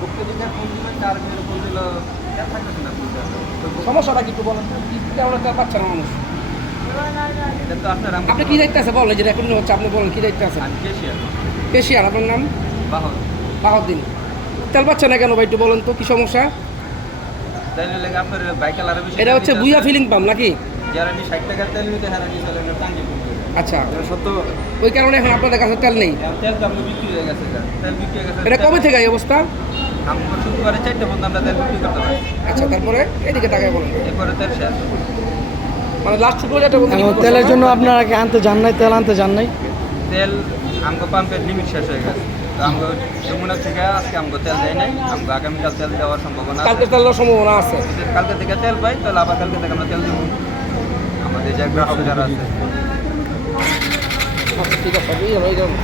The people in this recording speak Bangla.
ভুক্তভোগীর ফোন দিবেন, তার মেয়ের ফোন দিল, তেল থাকতেছে না। সমস্যাটা কি একটু বলেন তো? কি তেমন একটা পাচ্ছে না মানুষ। এটা তো আপনার আপনি কি দায়িত্ব আছে বলেন, যেটা এখন হচ্ছে আপনি বলেন কি দায়িত্ব আছে? আমি কেশিয়ার কেশিয়ার, আপনার নাম? বাহন বাহাউদ্দিন। তেল পাচ্ছে না কেন ভাই একটু বলেন তো, কি সমস্যা? তাইলে লেগে আপনার বাইক আলার বেশি এটা হচ্ছে বুয়া ফিলিং পাম্প নাকি? যারা আমি 60 টাকার তেল নিতে হারানি চলে না টাঙ্গি আচ্ছা, সত্য ওই কারণে এখন আপনাদের কাছে তেল নেই। তেল তো আমরা বিক্রি হয়ে গেছে স্যার, তেল বিক্রি হয়ে গেছে। এটা কবে থেকে এই অবস্থা? আমরা শুক্রবারে 4টা পর্যন্ত আমরা তেল বিক্রি করতে পারি, আচ্ছা, তারপরে এদিকে তাকায় বলেন, এরপরে তেল শেষ। মানে লাস্ট শুক্রবার যেটা বলতে এখন তেলের জন্য আপনারা কি আনতে যান নাই, তেল আনতে যান নাই? তেল আমগো পাম্পের লিমিট শেষ হয়ে গেছে, তো আমগো যমুনা থেকে আজকে আমগো তেল দেয় নাই, আমগো আগামীকাল তেল দেওয়ার সম্ভাবনা আছে। কালকে তেলের সম্ভাবনা আছে। কালকে থেকে তেল পাই, তাহলে আবার কালকে থেকে আমরা তেল দেবো আমাদের যে গ্রাহক যারা আছে। আচ্ছা ঠিক আছে, এই যাবো, এই যাবো।